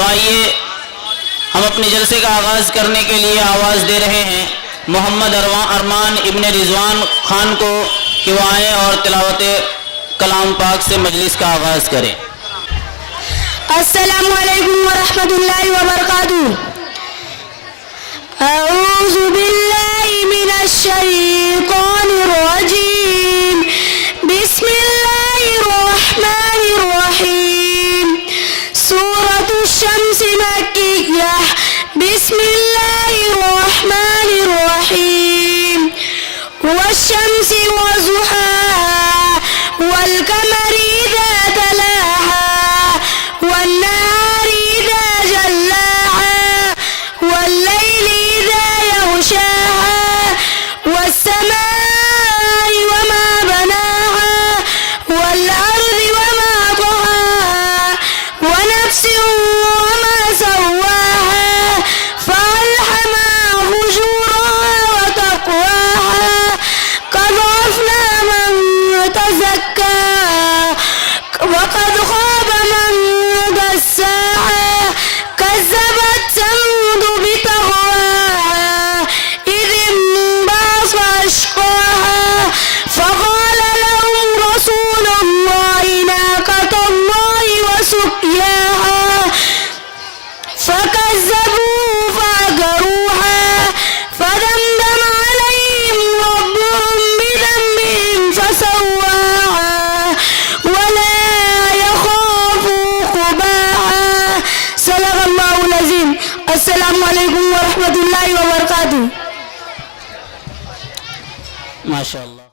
तो आइए हम अपने जलसे का आगाज़ करने के लिए आवाज़ दे रहे हैं मोहम्मद अरमान इब्न रिजवान खान को कि वो आएँ और तिलावत कलाम पाक से मजलिस का आगाज़ करें। अस्सलामु अलैकुम व रहमतुल्लाहि व बरकातुहू। अऊज़ु बिल्लाहि मिनश शैतानिर रजीम। बिस्मिल्लाहिर रहमानिर रहीम। सूरतुश शम्स मक्किय्यह। बिस्मिल्लाहिर रहमानिर रहीम। वश्शम्सि वज़ुहाहा वल क़मरि इज़ा तलाहा वन्नहारि इज़ा जल्लाहा वल्लैलि इज़ा यग़शाहा वस्समाइ वमा बनाहा वल्अर्दि वमा तहाहा वनफ्सिन वमा सव्वाहा फअल्हमाहा फुजूरहा वतक़वाहा क़द अफ़लहा मन तज़क्का वक़द ख़ाब मन दस्साहा कज़्ज़बत समूद बितग़वाहा इज़ इंबअस अशक़ाहा फ़क़ाल लहुम रसूलुल्लाहि नाक़तल्लाहि वसुक़याहा فكذبوه فعقروها فدمدم عليهم ربهم بذنبهم فسواها ولا يخاف عقباها. صدق الله العظيم. السلام عليكم ورحمة الله وبركاته. ما شاء الله.